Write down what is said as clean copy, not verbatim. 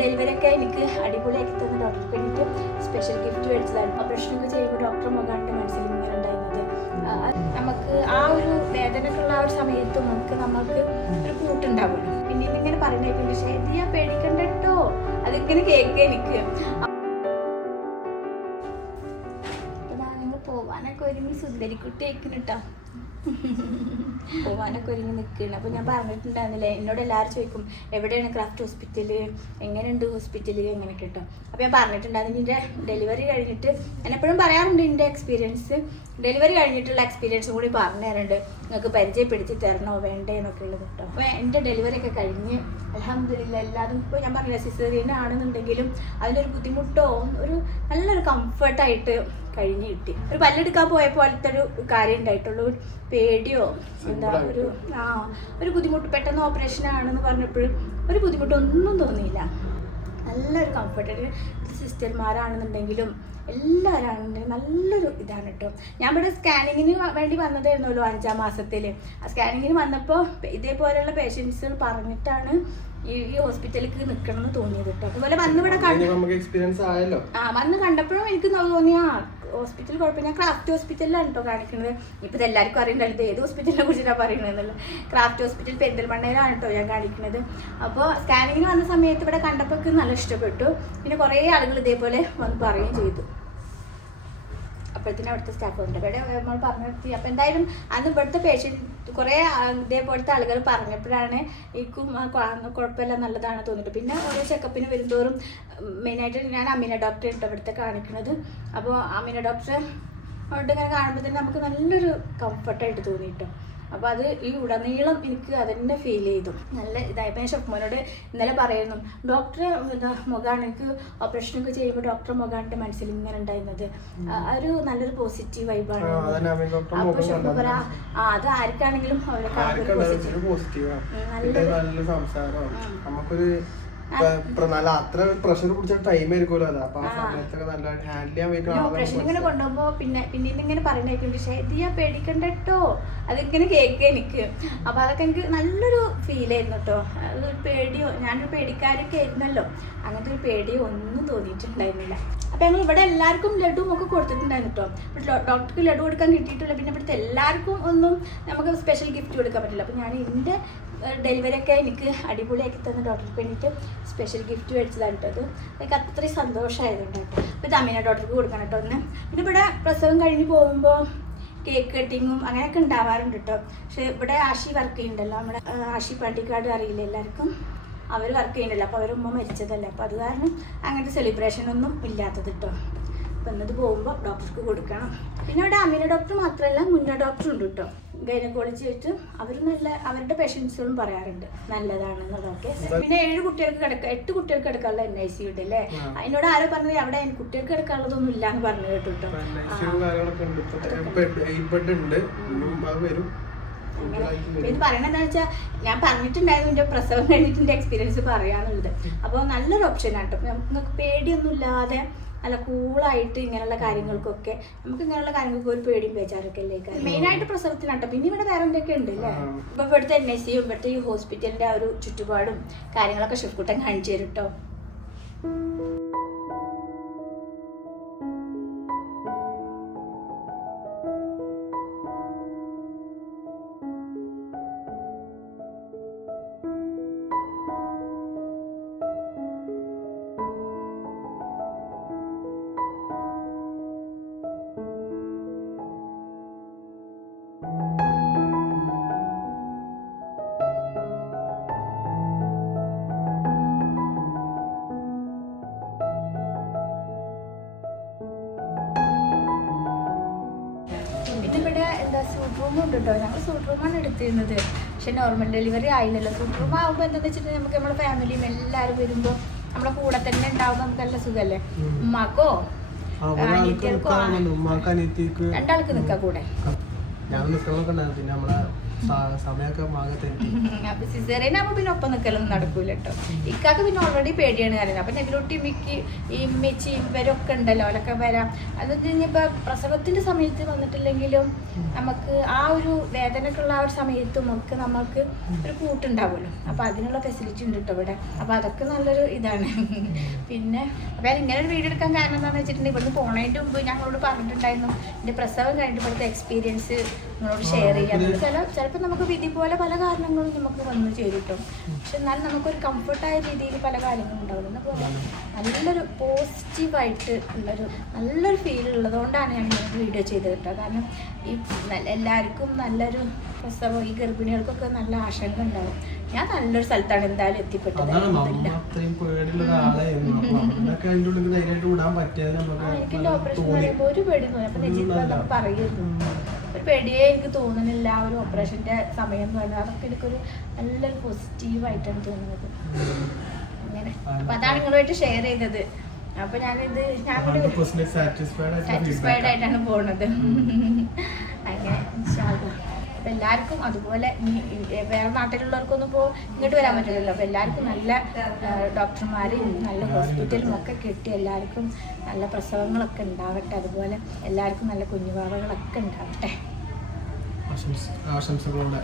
Delivery ഒക്കെ എനിക്ക് അടിപൊളിയാക്കി തന്ന ഡോക്ടർക്ക് വേണ്ടിയിട്ട് സ്പെഷ്യൽ ഗിഫ്റ്റ് മേടിച്ചതായിരുന്നു. ഓപ്പറേഷനൊക്കെ ചെയ്യുമ്പോൾ ഡോക്ടർ മുഖാണ്ട് മനസ്സിൽ ഇങ്ങനെ ഉണ്ടായിരുന്നത്. നമുക്ക് ആ ഒരു വേദനക്കുള്ള ആ ഒരു സമയത്തും നമുക്ക് ഒരു കൂട്ടുണ്ടാവുമല്ലോ. പിന്നീട് ഇങ്ങനെ പറയുന്നേക്കുണ്ട്, പക്ഷേ ഇത് ഞാൻ പേടിക്കണ്ട കേട്ടോ, അതിങ്ങനെ കേൾക്കുക എനിക്ക്. പോവാനൊക്കെ ഒരുങ്ങി സുന്ദരിക്കുട്ടി അയക്കുന്നു കേട്ടോ, പോവാനൊക്കെ ഒരുങ്ങി നിൽക്കുകയാണ്. അപ്പോൾ ഞാൻ പറഞ്ഞിട്ടുണ്ടായിരുന്നില്ലേ, എന്നോട് എല്ലാവരും ചോദിക്കും എവിടെയാണ് ക്രാഫ്റ്റ് ഹോസ്പിറ്റല്, എങ്ങനെയുണ്ട് ഹോസ്പിറ്റല്, അങ്ങനെ കേട്ടോ. അപ്പോൾ ഞാൻ പറഞ്ഞിട്ടുണ്ടായിരുന്നു എൻ്റെ ഡെലിവറി കഴിഞ്ഞിട്ട്, ഞാൻ എപ്പോഴും പറയാറുണ്ട് എൻ്റെ എക്സ്പീരിയൻസ്, ഡെലിവറി കഴിഞ്ഞിട്ടുള്ള എക്സ്പീരിയൻസും കൂടി പറഞ്ഞു തരുന്നുണ്ട്, നിങ്ങൾക്ക് പരിചയപ്പെടുത്തി തരണോ വേണ്ടേ എന്നൊക്കെ ഉള്ളത് കേട്ടോ. അപ്പോൾ എൻ്റെ ഡെലിവറി ഒക്കെ കഴിഞ്ഞ് അൽഹംദുലില്ലാ എല്ലാതും ഇപ്പോൾ ഞാൻ പറഞ്ഞില്ല സിസേറിയൻ ആണെന്നുണ്ടെങ്കിലും അതിനൊരു ബുദ്ധിമുട്ടോ ഒരു നല്ലൊരു കംഫർട്ടായിട്ട് കഴിഞ്ഞ് കിട്ടി. ഒരു പല്ലെടുക്കാൻ പോയ പോലത്തെ ഒരു കാര്യം ഉണ്ടായിട്ടുള്ളൂ. പേടിയോ എന്താ ഒരു ബുദ്ധിമുട്ട്, പെട്ടെന്ന് ഓപ്പറേഷൻ ആണെന്ന് പറഞ്ഞപ്പോഴും ഒരു ബുദ്ധിമുട്ടൊന്നും തോന്നിയില്ല. നല്ലൊരു കംഫർട്ട്. സിസ്റ്റർമാരാണെന്നുണ്ടെങ്കിലും എല്ലാവരാണെന്നുണ്ടെങ്കിൽ നല്ലൊരു ഇതാണ് കേട്ടോ. ഞാൻ ഇവിടെ സ്കാനിങ്ങിന് വേണ്ടി വന്നതായിരുന്നല്ലോ 5ാം മാസത്തിൽ. ആ സ്കാനിങ്ങിന് വന്നപ്പോൾ ഇതേപോലെയുള്ള പേഷ്യൻസുകൾ പറഞ്ഞിട്ടാണ് ഈ ഹോസ്പിറ്റലിലേക്ക് നിൽക്കണം എന്ന് തോന്നിയത് കേട്ടോ. അതുപോലെ വന്ന് ഇവിടെ വന്ന് കണ്ടപ്പോഴും എനിക്ക് തോന്നിയ ഹോസ്പിറ്റൽ കുഴപ്പമില്ല. ഞാൻ ക്രാഫ്റ്റ് ഹോസ്പിറ്റലിലാണ് കേട്ടോ കാണിക്കുന്നത്. ഇപ്പോൾ ഇതെല്ലാവർക്കും അറിയണ്ടല്ലോ ഏത് ഹോസ്പിറ്റലിനെ കുറിച്ചിട്ടാണ് പറയുന്നതെന്നല്ല. ക്രാഫ്റ്റ് ഹോസ്പിറ്റൽ പെരിന്തൽമണ്ണയിലാണ് കേട്ടോ ഞാൻ കാണിക്കുന്നത്. അപ്പോൾ സ്കാനിങ്ങിന് വന്ന സമയത്ത് ഇവിടെ കണ്ടപ്പോൾ എനിക്ക് നല്ല ഇഷ്ടപ്പെട്ടു. പിന്നെ കുറേ ആളുകൾ ഇതേപോലെ വന്ന് പറയുകയും ചെയ്തു. അപ്പോഴത്തേനും അവിടുത്തെ സ്റ്റാഫ് ഉണ്ട് ഇവിടെ നമ്മൾ പറഞ്ഞു നിർത്തി. അപ്പോൾ എന്തായാലും അന്ന് ഇവിടുത്തെ പേഷ്യൻറ്റ് കുറേ ഇതേപോലത്തെ ആളുകൾ പറഞ്ഞപ്പോഴാണ് എനിക്കും കുഴപ്പമില്ല നല്ലതാണ് തോന്നിയിട്ട്. പിന്നെ ഓരോ ചെക്കപ്പിന് വരുന്തോറും മെയിനായിട്ട് ഞാൻ അമീന ഡോക്ടറെ കേട്ടോ ഇവിടുത്തെ കാണിക്കുന്നത്. അപ്പോൾ അമീന ഡോക്ടറെ അവിടെ ഇങ്ങനെ കാണുമ്പോൾ തന്നെ നമുക്ക് നല്ലൊരു കംഫർട്ടായിട്ട് തോന്നിയിട്ടോ. അപ്പോൾ അത് ഈ ഉടനീളം എനിക്ക് അതന്നെ ഫീൽ ചെയ്തു, നല്ല ഇതായപ്പോൾ ഞാൻ ഷഫ്മോനോട് ഇന്നലെ പറയുന്നു, ഡോക്ടറെ മുഖമാണ് എനിക്ക് ഓപ്പറേഷനൊക്കെ ചെയ്യുമ്പോൾ ഡോക്ടറെ മുഖാണ്ട് മനസ്സിൽ ഇങ്ങനെ ഉണ്ടായിരുന്നത് ഒരു നല്ലൊരു പോസിറ്റീവ് വൈബാണ്. അപ്പോൾ ഷഫ്മോ പറയാ അത് ആർക്കാണെങ്കിലും അവരെ അത്ര പ്രഷർ പിടിച്ച ടൈം ആയിരിക്കുമല്ലോ അത്. അപ്പൊ ആ സമയത്തൊക്കെ നല്ല ഹാൻഡിൽ ചെയ്യാൻ പറ്റും. ഓപ്പറേഷൻ ഇങ്ങനെ കൊണ്ടുപോകുമ്പോ പിന്നെ ഇങ്ങനെ പറയുന്നേക്കുണ്ട്, പക്ഷേ ഇത് ഞാൻ പേടിക്കണ്ട കേട്ടോ, അതിങ്ങനെ കേൾക്കുക എനിക്ക്. അപ്പൊ അതൊക്കെ എനിക്ക് നല്ലൊരു ഫീൽ ആയിരുന്നു കേട്ടോ. അതൊരു പേടിയോ, ഞാനൊരു പേടിക്കാരൊക്കെ ആയിരുന്നല്ലോ, അങ്ങനത്തെ ഒരു പേടിയോ ഒന്നും തോന്നിയിട്ടുണ്ടായിരുന്നില്ല. അപ്പൊ ഞങ്ങൾ ഇവിടെ എല്ലാവർക്കും ലഡുവും ഒക്കെ കൊടുത്തിട്ടുണ്ടായിരുന്നു കേട്ടോ. ഡോക്ടർക്ക് ലഡു കൊടുക്കാൻ കിട്ടിയിട്ടില്ല. പിന്നെ ഇവിടുത്തെ എല്ലാവർക്കും ഒന്നും നമുക്ക് സ്പെഷ്യൽ ഗിഫ്റ്റ് കൊടുക്കാൻ പറ്റില്ല. അപ്പൊ ഞാൻ എൻ്റെ ഡെലിവറി ഒക്കെ എനിക്ക് അടിപൊളിയാക്കി തന്ന ഡോക്ടർക്ക് വേണ്ടിയിട്ട് സ്പെഷ്യൽ ഗിഫ്റ്റ് മേടിച്ചതാണ് കേട്ടോ. എനിക്ക് അത്രയും സന്തോഷമായതുകൊണ്ട് കേട്ടോ. അപ്പോൾ ഇത് അമീന ഡോക്ടർക്ക് കൊടുക്കണം കേട്ടോ ഒന്ന്. പിന്നെ ഇവിടെ പ്രസവം കഴിഞ്ഞ് പോകുമ്പോൾ കേക്ക് കട്ടിങ്ങും അങ്ങനെയൊക്കെ ഉണ്ടാവാറുണ്ട് കേട്ടോ. പക്ഷേ ഇവിടെ ആഷി വർക്ക് ചെയ്യുന്നുണ്ടല്ലോ, നമ്മുടെ ആഷി പാണ്ടിക്കാട് അറിയില്ല എല്ലാവർക്കും, അവർ വർക്ക് ചെയ്യുന്നുണ്ടല്ലോ. അപ്പോൾ അവരുമ്മ മരിച്ചതല്ലേ, അപ്പോൾ അത് കാരണം അങ്ങനത്തെ സെലിബ്രേഷനൊന്നും ഇല്ലാത്തത് കേട്ടോ. അപ്പോൾ എന്നത് പോകുമ്പോൾ ഡോക്ടർക്ക് കൊടുക്കണം. പിന്നെ ഇവിടെ അമീന ഡോക്ടർ മാത്രമല്ല മുന്ന ഡോക്ടറും ഉണ്ട് കേട്ടോ, ഗൈനക്കോളജി ആയിട്ട്. അവർ നല്ല അവരുടെ പേഷ്യൻസുകളും പറയാറുണ്ട് നല്ലതാണെന്നുള്ളതൊക്കെ. പിന്നെ 8 കുട്ടികൾക്ക് കിടക്കാനുള്ള NICU ഉണ്ട് അല്ലേ. അതിനോട് ആരോ പറഞ്ഞത് അവിടെ കുട്ടികൾക്ക് കിടക്കാനുള്ളതൊന്നും ഇല്ല എന്ന് പറഞ്ഞു കേട്ടോ. ഇത് പറയണത് എന്താ വെച്ചാൽ ഞാൻ പറഞ്ഞിട്ടുണ്ടായിരുന്നു എൻ്റെ പ്രസവം കഴിഞ്ഞിട്ട് എക്സ്പീരിയൻസ് പറയാനുള്ളത്. അപ്പോൾ നല്ലൊരു ഓപ്ഷനാണ് കേട്ടോ. നമുക്ക് പേടിയൊന്നും ഇല്ലാതെ നല്ല കൂളായിട്ട് ഇങ്ങനെയുള്ള കാര്യങ്ങൾക്കൊക്കെ, നമുക്ക് ഇങ്ങനെയുള്ള കാര്യങ്ങൾക്ക് ഒരു പേടിയും ബേജാറൊക്കെ അല്ലേ മെയിനായിട്ട് പ്രസവത്തിനാട്ടോ. പിന്നെ ഇവിടെ വേറെ എന്തൊക്കെ ഉണ്ട് അല്ലേ. ഇപ്പൊ ഇവിടുത്തെ NICU ഇവിടുത്തെ ഈ ഹോസ്പിറ്റലിന്റെ ആ ഒരു ചുറ്റുപാടും കാര്യങ്ങളൊക്കെ ഷെഫ്കൂട്ടൻ കാണിച്ചു തരും കേട്ടോ. സൂട്ട് റൂം ഉണ്ട് കേട്ടോ. ഞങ്ങൾ സൂട്ട് റൂമാണ് എടുത്തിരുന്നത്, പക്ഷെ നോർമൽ ഡെലിവറി ആയില്ലല്ലോ. സൂട്ട് റൂം ആകുമ്പോൾ എന്താണെന്ന് വെച്ചിട്ടുണ്ടെങ്കിൽ നമുക്ക് നമ്മുടെ ഫാമിലിയും എല്ലാവരും വരുമ്പോൾ നമ്മുടെ കൂടെ തന്നെ ഉണ്ടാവുമ്പോൾ നമുക്ക് നല്ല സുഖമല്ലേ. ഉമ്മാക്കോ അനിയത്തികൾക്കോ രണ്ടാൾക്ക് നിൽക്കാം കൂടെ. ഞാൻ നിൽക്കണമൊക്കെ ഉണ്ടായിരുന്നു. പിന്നെ നമ്മളെ സമയമൊക്കെ ആകെ തെറ്റി. അപ്പൊ സിസേറിയനാകുമ്പോ പിന്നെ ഒപ്പം നിൽക്കലൊന്നും നടക്കൂല കേട്ടോ. ഇക്കാക്ക് പിന്നെ ഓൾറെഡി പേടിയാണ് കാര്യങ്ങൾ. അപ്പൊ നെബിലോട്ടി മിക്കി ഈ മെച്ചി ഇവരൊക്കെ ഉണ്ടല്ലോ, അവരൊക്കെ വരാം. അത് ഇനിയിപ്പോ പ്രസവത്തിന്റെ സമയത്ത് വന്നിട്ടില്ലെങ്കിലും നമുക്ക് ആ ഒരു വേദനക്കുള്ള ആ ഒരു സമയത്തും ഒക്കെ നമ്മൾക്ക് ഒരു കൂട്ടുണ്ടാവുമല്ലോ. അപ്പൊ അതിനുള്ള ഫെസിലിറ്റി ഉണ്ട് കേട്ടോ ഇവിടെ. അപ്പൊ അതൊക്കെ നല്ലൊരു ഇതാണ്. പിന്നെ അപ്പൊ ഞാൻ ഇങ്ങനെ ഒരു വീഡിയോ എടുക്കാൻ കാരണം എന്താണെന്ന് വെച്ചിട്ടുണ്ടെങ്കിൽ ഇവിടുന്ന് പോണതിന്റെ മുമ്പ് ഞങ്ങളോട് പറഞ്ഞിട്ടുണ്ടായിരുന്നു എന്റെ പ്രസവം കഴിഞ്ഞിട്ട് ഇവിടുത്തെ എക്സ്പീരിയൻസ് നിങ്ങളോട് ഷെയർ ചെയ്യാം. ചിലപ്പോൾ നമുക്ക് വിധി പോലെ പല കാരണങ്ങളും നമുക്ക് വന്നു ചേരും കേട്ടോ. പക്ഷെ എന്നാലും നമുക്കൊരു കംഫർട്ടായ രീതിയിൽ പല കാര്യങ്ങളും ഉണ്ടാവില്ല. അതുപോലെ നല്ലൊരു പോസിറ്റീവായിട്ട് ഉള്ളൊരു നല്ലൊരു ഫീൽ ഉള്ളതുകൊണ്ടാണ് ഞാൻ വീഡിയോ ചെയ്തത് കേട്ടോ. കാരണം ഈ എല്ലാവർക്കും നല്ലൊരു പ്രസവം, ഈ ഗർഭിണികൾക്കൊക്കെ നല്ല ആശങ്ക ഉണ്ടാവും. ഞാൻ നല്ലൊരു സ്ഥലത്താണ് എന്തായാലും എത്തിപ്പെട്ടത്. എനിക്കെന്റെ ഓപ്പറേഷൻ പറയുമ്പോൾ ഒരു പേടി തോന്നി. അപ്പൊ നെജിത്ത് പറയുന്നു ഒരു പേടിയേ എനിക്ക് തോന്നുന്നില്ല. ആ ഒരു ഓപ്പറേഷന്റെ സമയം എന്ന് പറഞ്ഞാൽ അതൊക്കെ എനിക്കൊരു നല്ലൊരു പോസിറ്റീവായിട്ടാണ് തോന്നുന്നത്. അങ്ങനെ അപ്പൊ അതാണ് നിങ്ങളുമായിട്ട് ഷെയർ ചെയ്തത്. അപ്പൊ ഞാനിത് സാറ്റിസ്ഫൈഡ് ആയിട്ടാണ് പോണത്. അങ്ങനെ അപ്പൊ എല്ലാവർക്കും അതുപോലെ വേറെ നാട്ടിലുള്ളവർക്കൊന്നും ഇപ്പോൾ ഇങ്ങോട്ട് വരാൻ പറ്റില്ലല്ലോ. അപ്പൊ എല്ലാവർക്കും നല്ല ഡോക്ടർമാരും നല്ല ഹോസ്പിറ്റലും ഒക്കെ കിട്ടി എല്ലാവർക്കും നല്ല പ്രസവങ്ങളൊക്കെ ഉണ്ടാവട്ടെ. അതുപോലെ എല്ലാവർക്കും നല്ല കുഞ്ഞുവാവകളൊക്കെ ഉണ്ടാവട്ടെ. ആശംസകളോടെ.